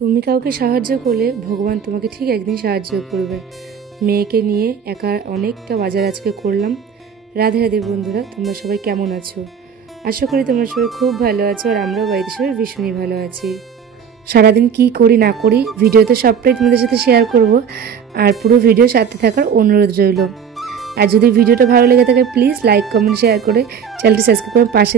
তুমি কাউকে সাহায্য করলে ভগবান তোমাকে ঠিক একদিন সাহায্য করবে। মেয়েকে নিয়ে একা অনেকটা বাজার আজকে করলাম। রাধে রাধে বন্ধুরা, তোমরা সবাই কেমন আছো? আশা করি তোমরা সবাই খুব ভালো আছো, আর আমরাও বাড়িতে সবাই ভীষণই ভালো আছি। সারাদিন কি করি না করি ভিডিওতে সবটাই তোমাদের সাথে শেয়ার করব, আর পুরো ভিডিও সাথে থাকার অনুরোধ রইল। আর যদি ভিডিওটা ভালো লেগে থাকে প্লিজ লাইক কমেন্ট শেয়ার করে চ্যানেলটি সাবস্ক্রাইব করে পাশে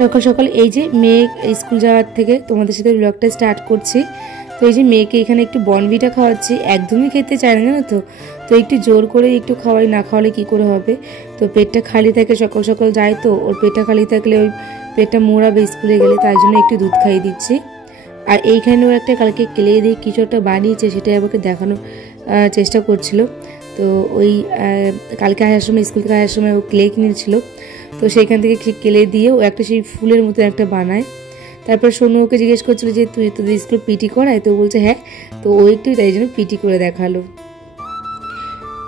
সকাল সকাল এই যে মেয়ে স্কুল যাওয়ার থেকে তোমাদের সাথে ব্লগটা স্টার্ট করছি। তো এই যে মেয়েকে এখানে একটু বনভিটা খাওয়াচ্ছি, একদমই খেতে চায় না জানো তো একটু জোর করে একটু খাওয়াই, না খাওয়ালে কি করে হবে। তো পেটটা খালি থাকে, সকাল সকাল যায়, তো ওর পেটটা খালি থাকলে ওই পেটটা মোড়াবে স্কুলে গেলে, তাই জন্য একটু দুধ খাইয়ে দিচ্ছি। আর এইখানেও একটা কালকে ক্লে দিয়ে কিছু একটা বানিয়েছে, সেটাই আমাকে দেখানোর চেষ্টা করছিল। তো ওই কালকে আসার সময়, স্কুল থেকে আসার সময় ও ক্লে কিনেছিল, তো সেইখান থেকে ক্লে দিয়ে ও একটা সেই ফুলের মতো একটা বানায়। তারপর সোনু ওকে জিজ্ঞেস করছিল যে তুই তোদের স্কুল পিটি করায়, তো বলছে হ্যাঁ। তো ও একটু তাই জন্য পিটি করে দেখালো।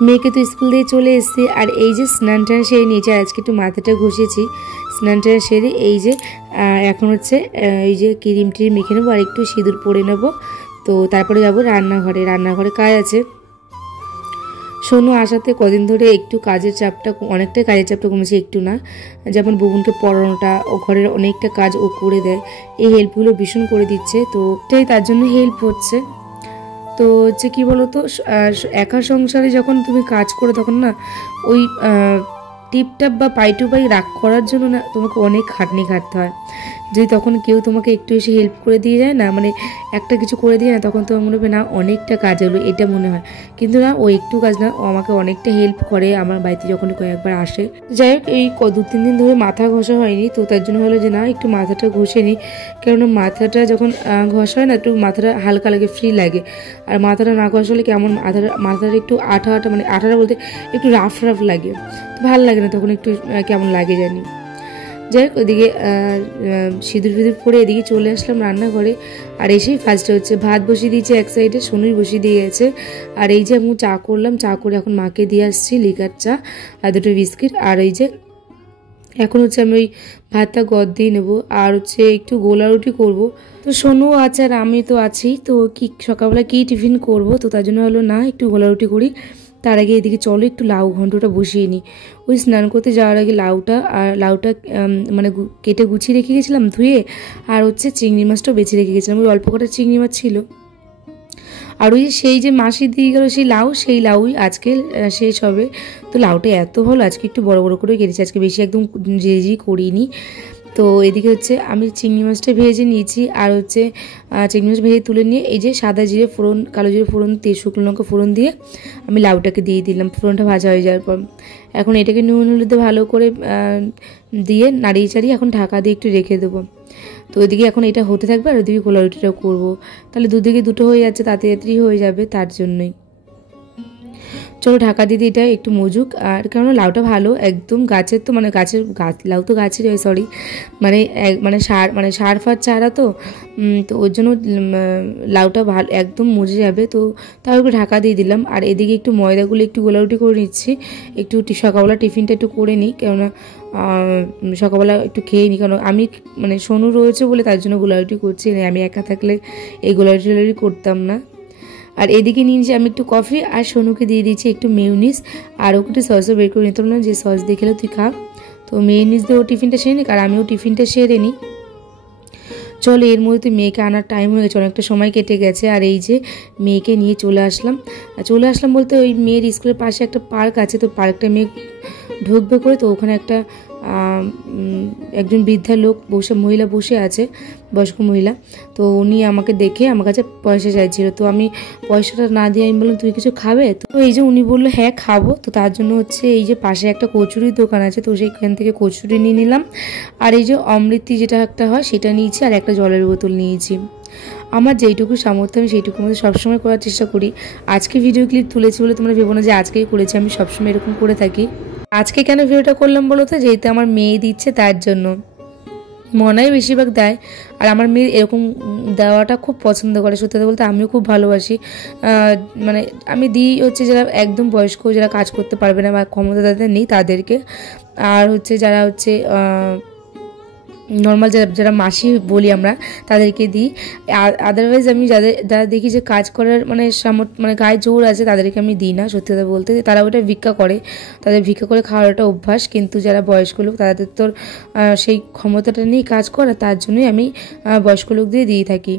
মেয়েকে তো স্কুল দিয়ে চলে এসেছি, আর এই যে স্নান টান সেরে নিয়েছি, আর আজকে একটু মাথাটা ঘষেছি। স্নান টান সেরে এই যে এখন হচ্ছে এই যে ক্রিম টিম মেখে নেবো, আর একটু সিঁদুর পরে নেবো। তো তারপরে যাবো রান্নাঘরে কাজ আছে। সোনু আসাতে কদিন ধরে একটু অনেকটাই কাজের চাপটা কমেছে, একটু না। যেমন বুবুনকে পড়ানোটা, ও ঘরের অনেকটা কাজ ও করে দেয়, এই হেল্পগুলো ভীষণ করে দিচ্ছে, তো এটাই তার জন্য হেল্প হচ্ছে। তো হচ্ছে কি বলতো, একা সংসারে যখন তুমি কাজ করো তখন না ওই টিপটাপ বা পাই টু পাই রাগ করার জন্য না তোমাকে অনেক খাটনি খাটতে হয়। যদি তখন কেউ তোমাকে একটু এসে হেল্প করে দিয়ে যায় না, মানে একটা কিছু করে দিয়ে না, তখন তোমার মনে হবে না অনেকটা কাজ হলো, এটা মনে হয়। কিন্তু না, ও একটু কাজ না, ও আমাকে অনেকটা হেল্প করে আমার বাড়িতে যখন কয়েকবার আসে। যাই হোক, এই 2-3 দিন ধরে মাথা ঘষা হয়নি, তো তার জন্য হলো যে না একটু মাথাটা ঘষে নিই। কেননা মাথাটা যখন ঘষা হয় না, একটু মাথাটা হালকা লাগে, ফ্রি লাগে। আর মাথাটা না ঘষালে কেমন মাথাটা একটু আঠা মানে আঠাটা বলতে একটু রাফ লাগে, তো ভালো লাগে না, তখন একটু কেমন লাগে জানি। যাই হোক, ওইদিকে সিঁদুর পরে এদিকে চলে আসলাম রান্নাঘরে। আর এসেই ফার্স্টে হচ্ছে ভাত বসিয়ে দিয়েছি এক সাইডে, সোনুই বসিয়ে দিয়ে গেছে। আর এই যে আমি চা করলাম, চা করে এখন মাকে দিয়ে আসছি লিকার চা আর 2টো বিস্কিট। আর এই যে এখন হচ্ছে আমি ওই ভাতটা গদ দিয়ে নেবো, আর হচ্ছে একটু গোলা রুটি করবো। তো সোনু আছে আর আমি তো আছি, তো কি সকালবেলা কি টিফিন করব, তো তার জন্য হলো না একটু গোলা রুটি করি। তার আগে এদিকে চলো একটু লাউ ঘন্টটা বসিয়ে নিই। ওই স্নান করতে যাওয়ার আগে লাউটা মানে কেটে গুছিয়ে রেখে গেছিলাম ধুয়ে, আর হচ্ছে চিংড়ি মাছটাও বেছে রেখে গেছিলাম, ওই অল্প কটা চিংড়ি মাছ ছিল। আর ওই সেই যে মাসি দিয়ে গেল সেই লাউই আজকে শেষ হবে। তো লাউটা এত ভালো, আজকে একটু বড় বড় করে কেটেছি, আজকে বেশি একদম জি করিনি। তো এদিকে হচ্ছে আমি চিংড়ি মাছটা ভেজে নিয়েছি, আর হচ্ছে চিংড়ি মাছ ভেজে তুলে নিয়ে এই যে সাদা জিরে ফোড়ন, কালো জিরে ফোড়ন, শুকনো লঙ্কা ফোড়ন দিয়ে আমি লাউটাকে দিয়ে দিলাম। ফোড়নটা ভাজা হয়ে যাওয়ার পর এখন এটাকে নুন হলুদে ভালো করে দিয়ে নাড়িয়ে চাড়িয়ে এখন ঢাকা দিয়ে একটু রেখে দেবো। তো ওইদিকে এখন এটা হতে থাকবে, আর ওইদিকে গোলা রুটিটাও করবো, তাহলে দুদিকে দুটো হয়ে যাচ্ছে, তাড়াতাড়ি হয়ে যাবে, তার জন্যই। চলো ঢাকা দিয়ে দিই, এটা একটু মজুক। আর কেননা লাউটা ভালো একদম গাছের, তো মানে লাউ তো গাছের, সরি মানে সার ফার চারা, তো ওর জন্য লাউটা ভালো একদম মজে যাবে। তো তাও একটু ঢাকা দিয়ে দিলাম। আর এদিকে একটু ময়দাগুলো একটু গোলারুটি করে নিচ্ছি, একটু সকালবেলা টিফিনটা একটু করে নিই, কেননা সকালবেলা একটু খেয়ে নিই, কারণ আমি মানে সোনু রয়েছে বলে তার জন্য গোলারুটি করছি, আমি একা থাকলে এই গোলারুটি করতাম না। আর এদিকে নিয়েছি আমি একটু কফি, আর সোনুকে দিয়ে দিয়েছি একটু মেয়োনিজ, আর ওকে একটু সসও বের করে নিতাম না, যে সস দিয়ে খেলে তুই খা। তো মেয়োনিজ দিয়ে ও টিফিনটা সেরে নিক, আর আমিও টিফিনটা সেরে নিই। চলো, এর মধ্যে তো মেয়েকে আনার টাইম হয়ে গেছে, অনেকটা সময় কেটে গেছে। আর এই যে মেয়েকে নিয়ে চলে আসলাম বলতে ওই মেয়ের স্কুলের পাশে একটা পার্ক আছে, তো পার্কটা মেয়ে ঢুকবে করে, তো ওখানে একজন বৃদ্ধা লোক মহিলা বসে আছে, বয়স্ক মহিলা। তো উনি আমাকে দেখে আমার কাছে পয়সা চাইছিল, তো আমি পয়সাটা না দিয়ে আমি বললাম তুই কিছু খাবে, তো এই যে উনি বললো হ্যাঁ খাবো। তো তার জন্য হচ্ছে এই যে পাশে একটা কচুরির দোকান আছে, তো সেইখান থেকে কচুরি নিয়ে নিলাম, আর এই যে অমৃতি যেটা একটা হয় সেটা নিয়েছি, আর একটা জলের বোতল নিয়েছি। আমার যেইটুকু সামর্থ্য আমি সেইটুকুর মধ্যে সবসময় করার চেষ্টা করি। আজকে ভিডিও ক্লিপ তুলেছি বলে তোমরা ভেবো না যে আজকেই করেছি, আমি সবসময় এরকম করে থাকি। আজকে কেন ভিডিওটা করলাম বলো তো, যেহেতু আমার মেয়ে দিচ্ছে তার জন্য। মনাই বেশিরভাগ দেয়। আর আমার মেয়ে এরকম দেওয়াটা খুব পছন্দ করে, সত্যি কথা বলতে আমিও খুব ভালোবাসি। মানে আমি দিই হচ্ছে যারা একদম বয়স্ক, যারা কাজ করতে পারবে না বা ক্ষমতা তাদের নেই তাদেরকে, আর হচ্ছে যারা হচ্ছে নর্মাল যারা মাসি বলি আমরা তাদেরকে দিই। আদারওয়াইজ আমি যারা দেখি যে কাজ করার মানে মানে গায়ে জোর আছে তাদেরকে আমি দিই না, সত্যি কথা বলতে। তারা ওটা ভিক্ষা করে, তাদের ভিক্ষা করে খাওয়ার একটা অভ্যাস, কিন্তু যারা বয়স্ক লোক তাদের তো সেই ক্ষমতাটা নেই কাজ করা, তার জন্যই আমি বয়স্ক লোকদের দিয়ে থাকি।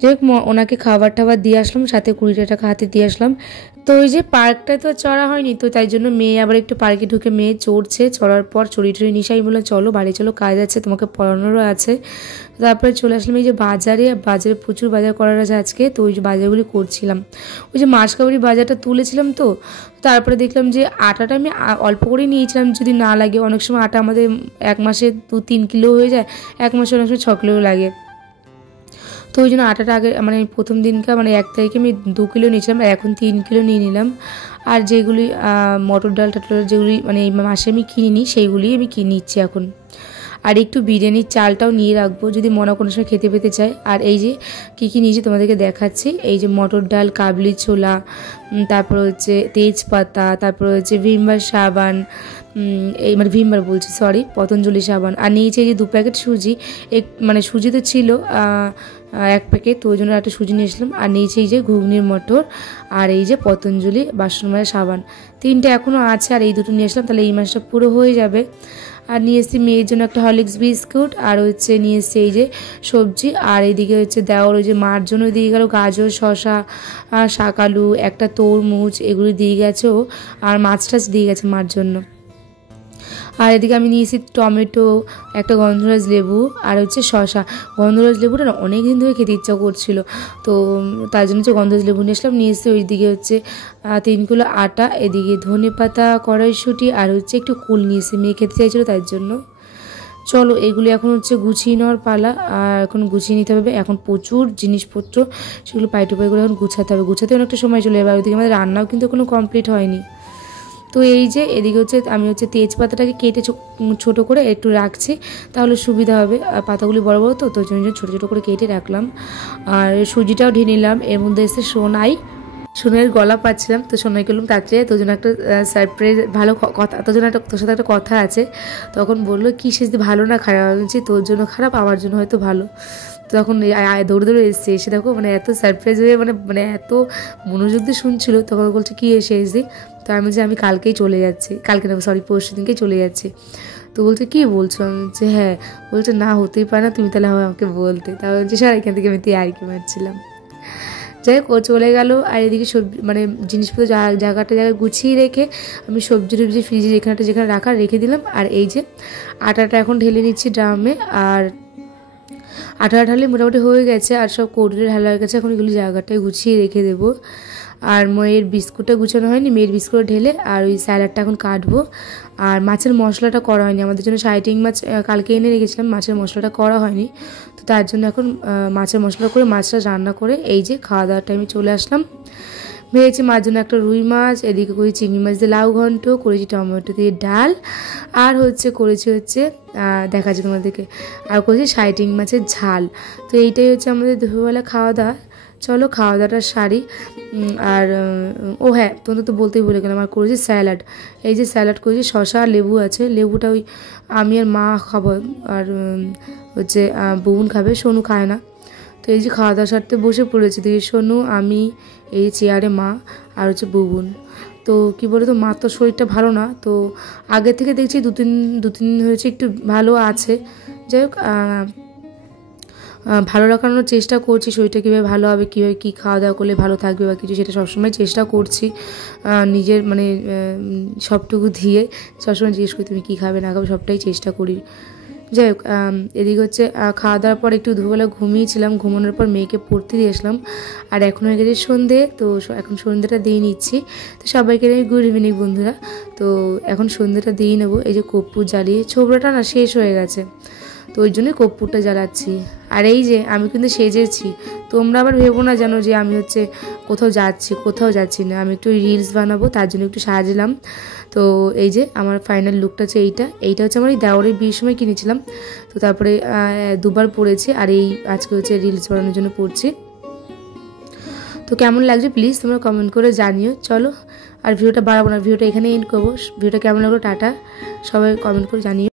যাই হোক, ওনাকে খাবার টাবার দিয়ে আসলাম, সাথে 20 টাকা হাতে দিয়ে আসলাম। তো ওই যে পার্কটায় তো চড়া হয়নি, তো তাই জন্য মেয়ে আবার একটু পার্কে ঢুকে মেয়ে চড়ছে। চড়ার পর চড়ি নিশাই বললাম চলো বাড়ি চলো, কাজ আছে, তোমাকে পড়ানোরও আছে। তারপরে চলে আসলাম এই যে বাজারে প্রচুর বাজার করার আছে আজকে, তো ওই যে বাজারগুলি করছিলাম। ওই যে মাসকাবাড়ি বাজারটা তুলেছিলাম, তো তারপরে দেখলাম যে আটাটা আমি অল্প করেই নিয়েছিলাম, যদি না লাগে। অনেক সময় আটা আমাদের 1 মাসে 2-3 কিলো হয়ে যায়, 1 মাসে অনেক সময় 6 কিলো লাগে। তো ওই জন্য আটাটা আগে মানে প্রথম দিনকার মানে 1 তারিখে আমি 2 কিলো নিয়েছিলাম, আর এখন 3 কিলো নিয়ে নিলাম। আর যেগুলি মটর ডাল টাটল যেগুলি মানে এই মাসে আমি কিনিনি সেইগুলি আমি কিনে নিচ্ছি এখন। আর একটু বিরিয়ানির চালটাও নিয়ে রাখবো যদি মনে কোনো সময় খেতে পেতে চাই। আর এই যে কী নিয়েছি তোমাদেরকে দেখাচ্ছি, এই যে মটর ডাল, কাবলি ছোলা, তারপর হচ্ছে তেজপাতা, তারপর হচ্ছে ভিমবার সাবান, এই মানে ভিমবার বলছি সরি, পতঞ্জলি সাবান। আর নিয়েছি এই যে 2 প্যাকেট সুজি, মানে সুজি তো ছিল 1 প্যাকেট, তো ওই জন্য একটা সুজি নিয়েছিলাম। আর নিয়েছি এই যে ঘুগনির মটর, আর এই যে পতঞ্জলি বাসন মাজার সাবান, 3টে এখনও আছে, আর এই 2টো নিয়ে আসলাম, তাহলে এই মাসটা পুরো হয়ে যাবে। আর নিয়ে এসেছি মেয়ের জন্য একটা হরলিক্স বিস্কুট, আর হচ্ছে নিয়ে এসেছি এই যে সবজি। আর এইদিকে হচ্ছে দেওয়ার ওই যে মার জন্য দিয়ে গেল গাজর, শশা, শাকালু, একটা তরমুজ, এগুলি দিয়ে গেছে ও, আর মাছ টাছ দিয়ে গেছে মার জন্য। আর এদিকে আমি নিয়েছি টমেটো, একটা গন্ধরাজ লেবু, আর হচ্ছে শশা। গন্ধরাজ লেবুটা না অনেক দিন ধরে খেতে ইচ্ছা করছিল, তো তার জন্য হচ্ছে গন্ধরাজ লেবু নিয়ে আসলাম। নিয়ে এসে ওইদিকে হচ্ছে 3 কিলো আটা, এদিকে ধনে পাতা, কড়াইশুঁটি, আর হচ্ছে একটু কুল নিয়েছি, মেয়ে খেতে চাইছিলো তার জন্য। চলো এগুলি এখন হচ্ছে গুছিয়ে নেওয়ার পালা, আর এখন গুছিয়ে নিতে হবে। এখন প্রচুর জিনিসপত্র, সেগুলো পাই করে এখন গুছাতে হবে, গুছাতে অনেকটা সময় চলে যাবে। আর ওইদিকে আমাদের রান্নাও কিন্তু কোনো কমপ্লিট হয়নি। তো এই যে এদিকে হচ্ছে আমি হচ্ছে তেজপাতাটাকে কেটে ছোটো করে একটু রাখছি, তাহলে সুবিধা হবে। পাতাগুলি বড় বড়, তো ওই জন্য ছোটো ছোটো করে কেটে রাখলাম। আর সুজিটাও ঢেলে নিলাম। এর মধ্যে এসে সোনাইয়ের গলা পাচ্ছিলাম, তো সোনাই করলাম তাড়াতাড়ি, তোর জন্য একটা সারপ্রাইজ ভালো কথা, তোর জন্য তোর সাথে একটা কথা আছে। তখন বললো কি সেদিন ভালো না খারাপ, বলছি তোর জন্য খারাপ, আমার জন্য হয়তো ভালো। তখন দৌড়ে দৌড়ে এসে দেখো মানে এত সারপ্রাইজ হয়ে মানে এত মনোযোগ দিয়ে শুনছিল। তখন বলছে কি এসেছি, তো আমি যে আমি কালকেই চলে যাচ্ছি, কালকে না সরি পরশু দিনকেই চলে যাচ্ছি। তো বলছে কি বলছো, আমি বলছি হ্যাঁ। বলছে না হতেই পারে না, তুমি তাহলে আমাকে বলতে। তাহলে বলছে স্যার এখান থেকে আমি আর কি মারছিলাম। যাই হোক ও চলে গেল। আর এদিকে সবজি মানে জিনিসপত্র জায়গায় গুছিয়ে রেখে আমি সবজি টবজি ফ্রিজে যেখানে রাখা রেখে দিলাম। আর এই যে আটাটা এখন ঢেলে নিচ্ছি ড্রামে, আর আটা ঢালে মোটামুটি হয়ে গেছে, আর সব কৌটোতে ঢালা হয়ে গেছে। এখন এগুলো জায়গাটায় গুছিয়ে রেখে দেবো। আর মেয়ের বিস্কুটটা গুছানো হয়নি, মেয়ের বিস্কুট ঢেলে আর ওই স্যালাডটা এখন কাটবো। আর মাছের মশলাটা করা হয়নি, আমাদের জন্য সাইটিং মাছ কালকে এনে রেখেছিলাম, মাছের মশলাটা করা হয়নি। তো তার জন্য এখন মাছের মশলা করে মাছটা রান্না করে এই যে খাওয়া দাওয়ার টাইমে চলে আসলাম। ভেবেছি মার জন্য একটা রুই মাছ, এদিকে করেছি চিংড়ি মাছ দিয়ে লাউ ঘন্ট, করেছি টমেটো দিয়ে ডাল, আর করেছি দেখা যায় তোমাদেরকে, আর করেছি সাইটিং মাছের ঝাল। তো এইটাই হচ্ছে আমাদের দুপুরবেলা খাওয়া দাওয়া। চলো খাওয়া দাওয়াটা সারি। আর ও হ্যাঁ তোমাদের তো বলতেই ভুলে গেলাম, আর করেছি স্যালাড। এই যে স্যালাড করেছি, শশা লেবু আছে, লেবুটা ওই আমি আর মা খাবো, আর বুবুন খাবে, সোনু খায় না। তো এই যে খাওয়া দাওয়া সারতে বসে পড়েছি, দিদি সোনু, আমি, এই চেয়ারে মা, আর বুবুন। তো কী বলে, তো মার তো শরীরটা ভালো না, তো আগে থেকে দেখছি দু তিন হয়েছে একটু ভালো আছে। যাই হোক ভালো রাখানোর চেষ্টা করছি, শরীরটা কীভাবে ভালো হবে, কীভাবে কী খাওয়া দাওয়া করলে ভালো থাকবে বা কিছু, সেটা সবসময় চেষ্টা করছি নিজের মানে সবটুকু দিয়ে। সবসময় জিজ্ঞেস করি তুমি কী খাবে না খাবে, সবটাই চেষ্টা করি। যাই হোক এদিকে খাওয়া দাওয়ার পর একটু দুপুরবেলা ঘুমিয়েছিলাম, ঘুমানোর পর মেয়েকে পড়তে দিয়ে আসলাম। আর এখন হয়ে গেছে সন্ধে, তো এখন সন্ধ্যেটা দিয়ে নিচ্ছি। তো সবাইকে গুড ইভিনিং বন্ধুরা। তো এখন সন্ধ্যেটা দিয়ে নেবো। এই যে কর্পূর জ্বালিয়ে ছোবড়াটা না শেষ হয়ে গেছে, তো ওই জন্যই কর্পূরটা জ্বালাচ্ছি। আর এই যে আমি কিন্তু সেজেছি, তোমরা আবার ভেবো না জানো যে আমি হচ্ছে কোথাও যাচ্ছি না, আমি একটু রিলস বানাবো তার জন্য একটু সাজলাম। তো এই যে আমার ফাইনাল লুকটা হচ্ছে এইটা হচ্ছে আমার এই দেওরের বিয়ের সময় কিনেছিলাম। তো তারপরে 2বার পরেছি, আর এই আজকে হচ্ছে রিলস বানানোর জন্য পরছি। তো কেমন লাগছে প্লিজ তোমরা কমেন্ট করে জানিও। চলো আর ভিডিওটা বাড়াবো না, ভিডিওটা এখানে এন্ড করবো। ভিডিওটা কেমন লাগলো টাটা, সবাই কমেন্ট করে জানিও।